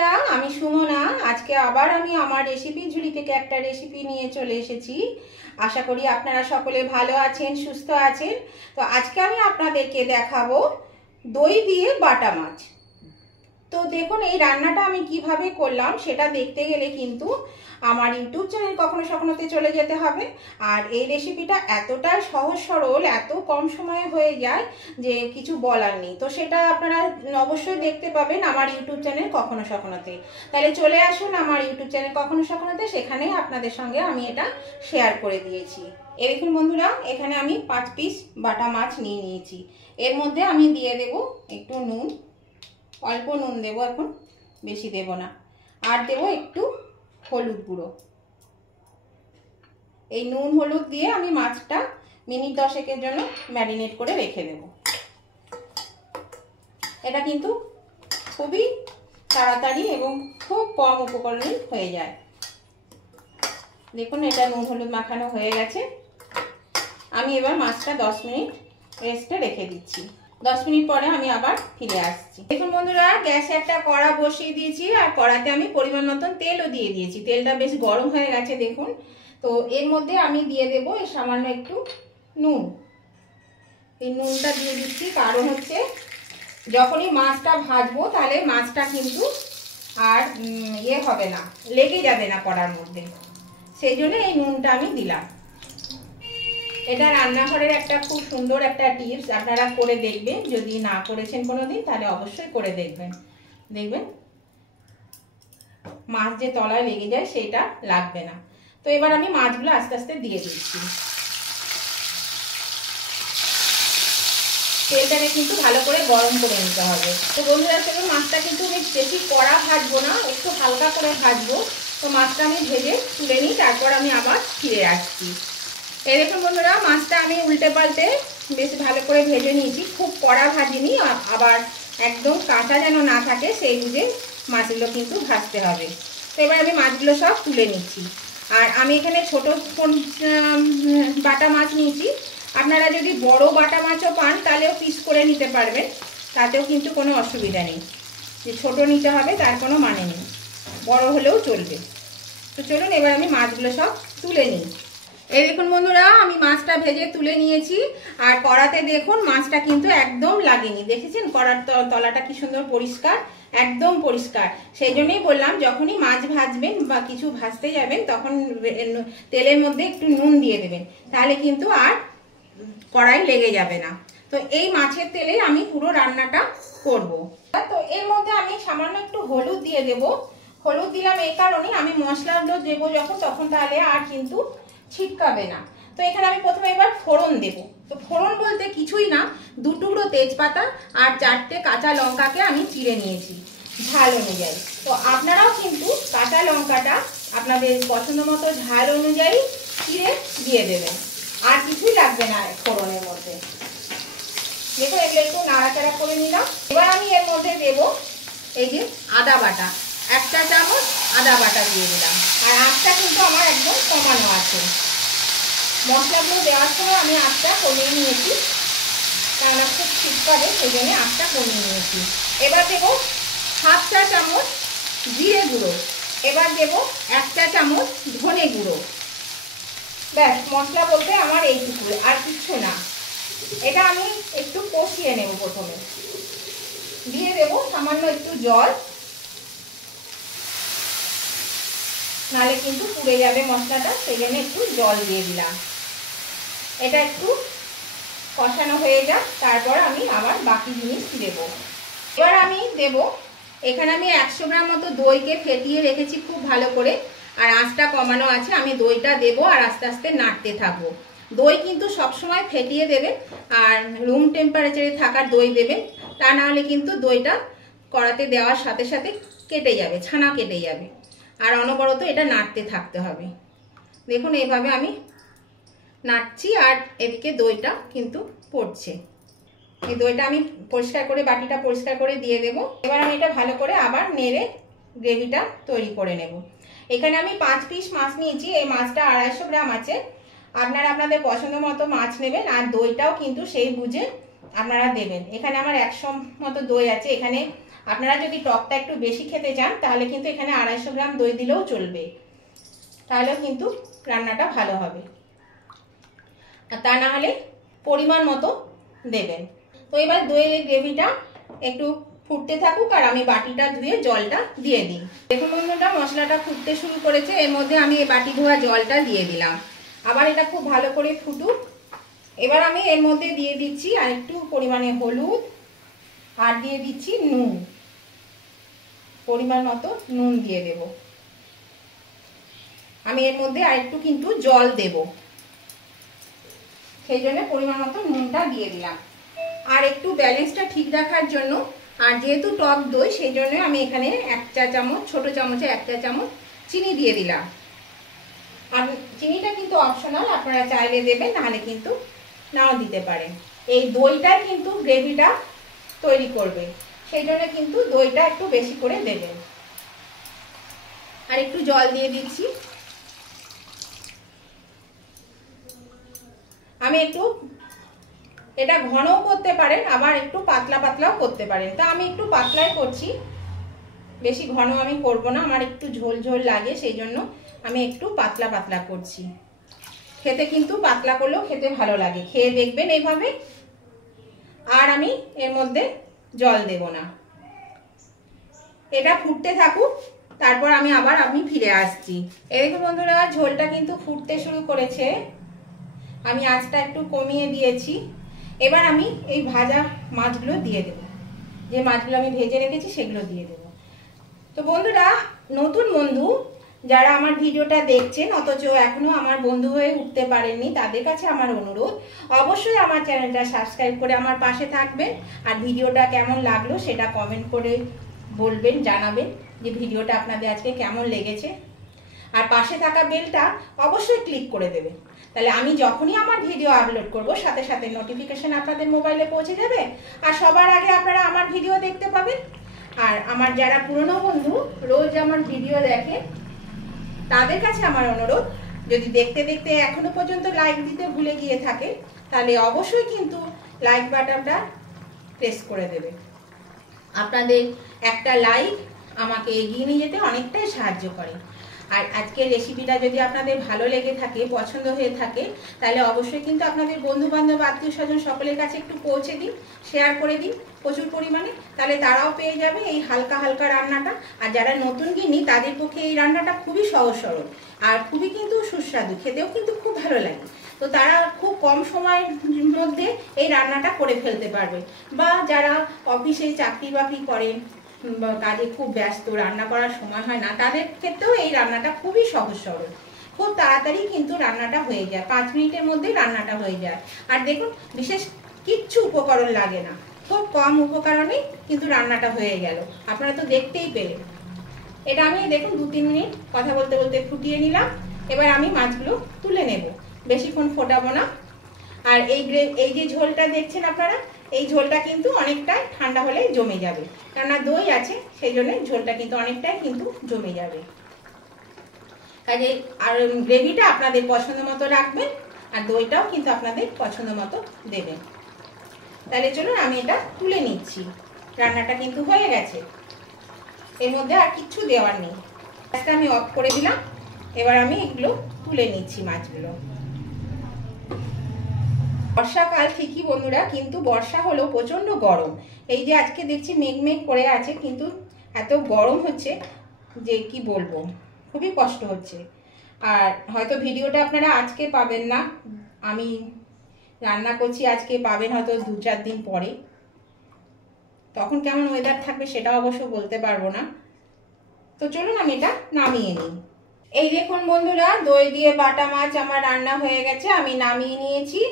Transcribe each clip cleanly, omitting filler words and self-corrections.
বন্ধুরা, আমি সুমনা। আজকে আবার আমি আমার রেসিপি ঝুলি থেকে একটা রেসিপি নিয়ে চলে এসেছি। আশা করি আপনারা সকলে ভালো আছেন, সুস্থ আছেন। তো আজকে আমি আপনাদেরকে দেখাবো দই দিয়ে বাটা মাছ। তো দেখুন এই রান্নাটা আমি কিভাবে করলাম সেটা দেখতে গেলে কিন্তু আমার ইউটিউব চ্যানেল কখনো সখনোতে চলে যেতে হবে। আর এই রেসিপিটা এতটাই সহজ সরল, এত কম সময়ে হয়ে যায় যে কিছু বলার নেই। তো সেটা আপনারা অবশ্যই দেখতে পাবেন আমার ইউটিউব চ্যানেল কখনো সখনোতে। তাহলে চলে আসুন আমার ইউটিউব চ্যানেল কখনো সখনোতে, সেখানে আপনাদের সঙ্গে আমি এটা শেয়ার করে দিয়েছি। এই দেখুন বন্ধুরা, এখানে আমি 5 পিস বাটা মাছ নিয়ে নিয়েছি। এর মধ্যে আমি দিয়ে দেব একটু নুন, অল্প নুন দেব, এখন বেশি দেব না। আর দেব একটু হলুদ গুঁড়ো। এই নুন হলুদ দিয়ে আমি মাছটা মিনিট 10 জন্য ম্যারিনেট করে রেখে দেব। এটা কিন্তু খুবই তাড়াতাড়ি এবং খুব কম উপকরণে হয়ে যায়। দেখুন এটা নুন হলুদ মাখানো হয়ে গেছে। আমি এবার মাছটা 10 মিনিট রেস্টে রেখে দিচ্ছি। 10 মিনিট পরে আমি আবার ফিরে আসছি। দেখুন বন্ধুরা, গ্যাসে একটা কড়া বসিয়ে দিয়েছি আর কড়াতে আমি পরিমাণ মতন তেলও দিয়ে দিয়েছি। তেলটা বেশ গরম হয়ে গেছে দেখুন। তো এর মধ্যে আমি দিয়ে দেব সামান্য একটু নুন। এই নুনটা দিয়ে দিচ্ছি কারণ হচ্ছে যখনই মাছটা ভাজবো তাহলে মাছটা কিন্তু আর হবে না, লেগে যাবে না কড়ার মধ্যে, সেই জন্য এই নুনটা আমি দিলাম। এটা রান্নাঘরের একটা খুব সুন্দর একটা টিপস, আপনারা করে দেখবেন। যদি না করেছেন কোনোদিন তাহলে অবশ্যই করে দেখবেন। দেখবেন মাছ যে তলায় লেগে যায় সেটা লাগবে না। তো এবার আমি মাছগুলো আস্তে আস্তে দিয়ে দিচ্ছি। তেলটাকে কিন্তু ভালো করে গরম করে নিতে হবে। তো বন্ধুরা দেখুন, মাছটা কিন্তু আমি বেশি কড়া ভাজবো না, একটু হালকা করে ভাজবো। তো মাছটা আমি ভেজে তুলে নিই, তারপর আমি আবার ফিরে আসছি। এই দেখুন বন্ধুরা, মাছটা আমি উল্টে পাল্টে বেশ ভালো করে ভেজে নিয়েছি। খুব কড়া ভাজিনি, আবার একদম কাঁচা যেন না থাকে সেই বুঝে মাছগুলো কিন্তু ভাজতে হবে। তো এবার আমি মাছগুলো সব তুলে নিচ্ছি। আর আমি এখানে ছোট বাটা মাছ নিয়েছি। আপনারা যদি বড় বাটা মাছও পান তাহলেও পিস করে নিতে পারবেন, তাতেও কিন্তু কোনো অসুবিধা নেই। যে ছোট নিতে হবে তার কোনো মানে নেই, বড় হলেও চলবে। তো চলুন এবার আমি মাছগুলো সব তুলে নিই। এই দেখুন বন্ধুরা, আমি মাছটা ভেজে তুলে নিয়েছি। আর কড়াতে দেখুন মাছটা কিন্তু একদম লাগেনি। দেখেছেন কড়ার তলাটা কি সুন্দর পরিষ্কার, একদম পরিষ্কার। সেই জন্যই বললাম যখনই মাছ ভাজবেন বা কিছু ভাজতে যাবেন তখন তেলের মধ্যে একটু নুন দিয়ে দেবেন, তাহলে কিন্তু আর কড়াই লেগে যাবে না। তো এই মাছের তেলে আমি পুরো রান্নাটা করব। তো এর মধ্যে আমি সামান্য একটু হলুদ দিয়ে দেব। হলুদ দিলাম এই কারণে, আমি মশলাগুলো দেবো যখন তখন তাহলে আর কিন্তু ছিটকাবে না। তো এখানে আমি প্রথমে এবার ফোড়ন দেব। তো ফোড়ন বলতে কিছুই না, 2 টুকরো তেজপাতা আর 4টে কাঁচা লঙ্কাকে আমি চিড়ে নিয়েছি ঝাল অনুযায়ী। তো আপনারাও কিন্তু কাঁচা লঙ্কাটা আপনাদের পছন্দ মতো ঝাল অনুযায়ী চিড়ে দিয়ে দেবেন, আর কিছুই লাগবে না ফোড়নের মধ্যে। দেখুন এগুলো একটু নাড়াচাড়া করে নিলাম। এবার আমি এর মধ্যে দেব এই যে আদা বাটা, 1 চা চামচ আদা বাটা দিয়ে দিলাম। আর আঁচটা কিন্তু আমার একদম কমানো আছে। মশলাগুলো দেওয়ার সময় আমি আঁচটা কমিয়ে নিয়েছি, কারণ খুব ছিটকাবে, সেই জন্য আঁচটা কমিয়ে নিয়েছি। এবার দেব 1/2 চা চামচ জিরে গুঁড়ো। এবার দেব 1 চা চামচ ধনে গুঁড়ো। ব্যাস, মশলা বলতে আমার এইটুকু, আর কিচ্ছু না। এটা আমি একটু কষিয়ে নেব। প্রথমে দিয়ে দেব সামান্য একটু জল, নাহলে কিন্তু পুড়ে যাবে মশলাটা, সেই জন্য একটু জল দিয়ে দিলাম। এটা একটু কষানো হয়ে যাক, তারপর আমি আবার বাকি জিনিস দেব। এবার আমি দেব, এখানে আমি 100 গ্রাম মতো দইকে ফেটিয়ে রেখেছি খুব ভালো করে, আর আঁচটা কমানো আছে। আমি দইটা দেব আর আস্তে আস্তে নাড়তে থাকবো। দই কিন্তু সবসময় ফেটিয়ে দেবেন, আর রুম টেম্পারেচারে থাকার দই দেবেন, তা নাহলে কিন্তু দইটা কড়াতে দেওয়ার সাথে সাথে কেটে যাবে, ছানা কেটে যাবে। আর অনবরত এটা নাড়তে থাকতে হবে। দেখুন এইভাবে আমি নাড়ছি, আর এদিকে দইটা কিন্তু পড়ছে। এই দইটা আমি পরিষ্কার করে, বাটিটা পরিষ্কার করে দিয়ে দেব। এবার আমি এটা ভালো করে আবার নেড়ে গ্রেভিটা তৈরি করে নেব। এখানে আমি 5 পিস মাছ নিয়েছি। এই মাছটা 250 গ্রাম আছে। আপনারা আপনাদের পছন্দ মতো মাছ নেবেন, আর দইটাও কিন্তু সেই বুঝে আপনারা দেবেন। এখানে আমার 100 মতো দই আছে। এখানে আপনারা যদি টকটা একটু বেশি খেতে চান তাহলে কিন্তু এখানে 250 গ্রাম দই দিলেও চলবে, তাহলেও কিন্তু রান্নাটা ভালো হবে। আর তা না হলে পরিমাণ মতো দেবেন। তো এবার দইয়ের গ্রেভিটা একটু ফুটতে থাকুক আর আমি বাটিটা ধুয়ে জলটা দিয়ে দিই। দেখুন বন্ধুরা, মশলাটা ফুটতে শুরু করেছে, এর মধ্যে আমি এই বাটি ধোয়া জলটা দিয়ে দিলাম। আবার এটা খুব ভালো করে ফুটুক। এবার আমি এর মধ্যে দিয়ে দিচ্ছি আর একটু পরিমাণে হলুদ, আর দিয়ে দিচ্ছি নুন, পরিমাণ মতো নুন দিয়ে দেব। আমি এর মধ্যে আর একটু কিন্তু জল দেব, সেই জন্য পরিমাণ মতো নুনটা দিয়ে দিলাম। আর একটু ব্যালেন্সটা ঠিক রাখার জন্য, আর যেহেতু টক দই সেই জন্য আমি এখানে 1 চা চামচ, ছোট চামচে 1 চা চামচ চিনি দিয়ে দিলাম। আর চিনিটা কিন্তু অপশনাল, আপনারা চাইলে দেবেন, নাহলে কিন্তু নাও দিতে পারেন। এই দইটাই কিন্তু গ্রেভিটা তৈরি করবে, সেই জন্য কিন্তু দইটা একটু বেশি করে দেবেন। আর একটু জল দিয়ে দিচ্ছি। আমি একটু এটা ঘনও করতে পারেন, আবার একটু পাতলা পাতলাও করতে পারেন। তা আমি একটু পাতলাই করছি, বেশি ঘন আমি করব না, আমার একটু ঝোল ঝোল লাগে, সেই জন্য আমি একটু পাতলা পাতলা করছি। খেতে কিন্তু পাতলা করলেও খেতে ভালো লাগে, খেয়ে দেখবেন এইভাবে। আর আমি এর মধ্যে জল দেব না, এটা ফুটতে থাকুক, তারপর আমি ফিরে আসছি। এই দেখুন বন্ধুরা, ঝোলটা কিন্তু ফুটতে শুরু করেছে, আমি আঁচটা একটু কমিয়ে দিয়েছি। এবার আমি এই ভাজা মাছগুলো দিয়ে দেব, যে মাছগুলো আমি ভেজে রেখেছি সেগুলো দিয়ে দেব। তো বন্ধুরা, নতুন বন্ধু যারা আমার ভিডিওটা দেখছেন অথচ এখনো আমার বন্ধু হয়ে উঠতে পারেননি, তাদের কাছে আমার অনুরোধ, অবশ্যই আমার চ্যানেলটা সাবস্ক্রাইব করে আমার পাশে থাকবেন। আর ভিডিওটা কেমন লাগলো সেটা কমেন্ট করে বলবেন, জানাবেন যে ভিডিওটা আপনাদের আজকে কেমন লেগেছে। আর পাশে থাকা বেলটা অবশ্যই ক্লিক করে দেবেন, তাহলে আমি যখনই আমার ভিডিও আপলোড করব সাথে সাথে নোটিফিকেশন আপনাদের মোবাইলে পৌঁছে যাবে, আর সবার আগে আপনারা আমার ভিডিও দেখতে পাবেন। আর আমার যারা পুরনো বন্ধু রোজ আমার ভিডিও দেখে, তাদের কাছে আমার অনুরোধ, যদি দেখতে দেখতে এখনো পর্যন্ত লাইক দিতে ভুলে গিয়ে থাকে, তাহলে অবশ্যই কিন্তু লাইক বাটনটা প্রেস করে দেবে। আপনাদের একটা লাইক আমাকে এগিয়ে নিয়ে যেতে অনেকটাই সাহায্য করে। আর আজকের রেসিপিটা যদি আপনাদের ভালো লেগে থাকে, পছন্দ হয়ে থাকে, তাহলে অবশ্যই কিন্তু আপনাদের বন্ধু বান্ধব, আত্মীয় স্বজন সকলের কাছে একটু পৌঁছে দিন, শেয়ার করে দিন প্রচুর পরিমাণে, তাহলে তারাও পেয়ে যাবে এই হালকা হালকা রান্নাটা। আর যারা নতুন গৃহিণী তাদের পক্ষে এই রান্নাটা খুবই সহজ সরল আর খুবই কিন্তু সুস্বাদু, খেতেও কিন্তু খুব ভালো লাগে। তো তারা খুব কম সময়ের মধ্যে এই রান্নাটা করে ফেলতে পারবে। বা যারা অফিসে চাকরি বাকরি করেন, কাজে খুব ব্যস্ত, রান্না করার সময় হয় না, তাদের ক্ষেত্রেও এই রান্নাটা খুবই সহজ সরল, খুব তাড়াতাড়ি কিন্তু রান্নাটা হয়ে যায়, 5 মিনিটের মধ্যে রান্নাটা হয়ে যায়। আর দেখুন, বিশেষ কিচ্ছু উপকরণ লাগে না, খুব কম উপকরণে কিন্তু রান্নাটা হয়ে গেল, আপনারা তো দেখতেই পেলেন। এটা আমি দেখুন 2-3 মিনিট কথা বলতে বলতে ফুটিয়ে নিলাম। এবার আমি মাছগুলো তুলে নেব, বেশিক্ষণ ফোটাবো না। আর এই যে ঝোলটা দেখছেন আপনারা, এই ঝোলটা কিন্তু অনেকটাই ঠান্ডা হলে জমে যাবে, কেননা দই আছে, সেই জন্য ঝোলটা কিন্তু অনেকটাই কিন্তু জমে যাবে। কাজে আর গ্রেভিটা আপনাদের পছন্দ মতো রাখবেন, আর দইটাও কিন্তু আপনাদের পছন্দ মতো দেবেন। তাহলে চলুন আমি এটা তুলে নিচ্ছি। রান্নাটা কিন্তু হয়ে গেছে, এর মধ্যে আর কিচ্ছু দেওয়ার নেই। গ্যাসটা আমি অফ করে দিলাম। এবার আমি এগুলো তুলে নিচ্ছি মাছগুলো। বর্ষাকাল ঠিকই বন্ধুরা, কিন্তু বর্ষা হলেও প্রচন্ড গরম। এই যে আজকে দেখছি মেঘ করে আছে, কিন্তু এত গরম হচ্ছে যে কি বলবো, খুবই কষ্ট হচ্ছে। আর হয়তো ভিডিওটা আপনারা আজকে পাবেন না, আমি রান্না করছি আজকে, পাবেন হয়তো 2-4 দিন পরে। তখন কেমন ওয়েদার থাকবে সেটা অবশ্য বলতে পারবো না। তো চলুন আমি এটা নামিয়ে নিই। এই দেখুন বন্ধুরা, দই দিয়ে বাটা মাছ আমার রান্না হয়ে গেছে, আমি নামিয়ে নিয়েছি।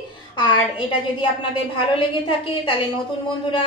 আর এটা যদি আপনাদের ভালো লেগে থাকে, তাহলে নতুন বন্ধুরা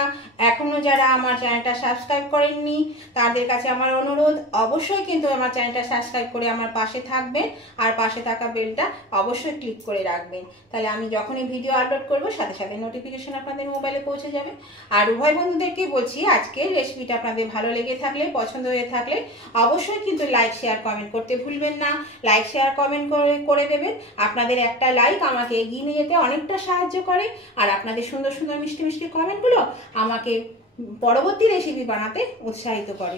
এখনো যারা আমার চ্যানেলটা সাবস্ক্রাইব করেননি, তাদের কাছে আমার অনুরোধ, অবশ্যই কিন্তু আমার চ্যানেলটা সাবস্ক্রাইব করে আমার পাশে থাকবেন, আর পাশে থাকা বেলটা অবশ্যই ক্লিক করে রাখবেন, তাহলে আমি যখনই ভিডিও আপলোড করব সাথে সাথে নোটিফিকেশন আপনাদের মোবাইলে পৌঁছে যাবে। আর উভয় বন্ধুদেরকেই বলছি, আজকের রেসিপিটা আপনাদের ভালো লেগে থাকলে, পছন্দ হয়ে থাকলে অবশ্যই কিন্তু লাইক শেয়ার কমেন্ট করতে ভুলবেন না। লাইক শেয়ার কমেন্ট করে দেবেন, আপনাদের একটা লাইক আমাকে এগিয়ে নিয়ে যেতে অনেকটা সাহায্য করে, আর আপনাদের সুন্দর সুন্দর মিষ্টি মিষ্টি কমেন্টগুলো আমাকে পরবর্তী রেসিপি বানাতে উৎসাহিত করে।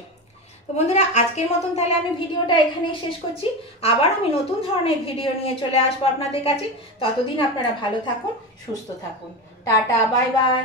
তো বন্ধুরা, আজকের মতন তাহলে আমি ভিডিওটা এখানেই শেষ করছি। আবার আমি নতুন ধরনের ভিডিও নিয়ে চলে আসবো আপনাদের কাছে। ততদিন আপনারা ভালো থাকুন, সুস্থ থাকুন। Tata, bye bye.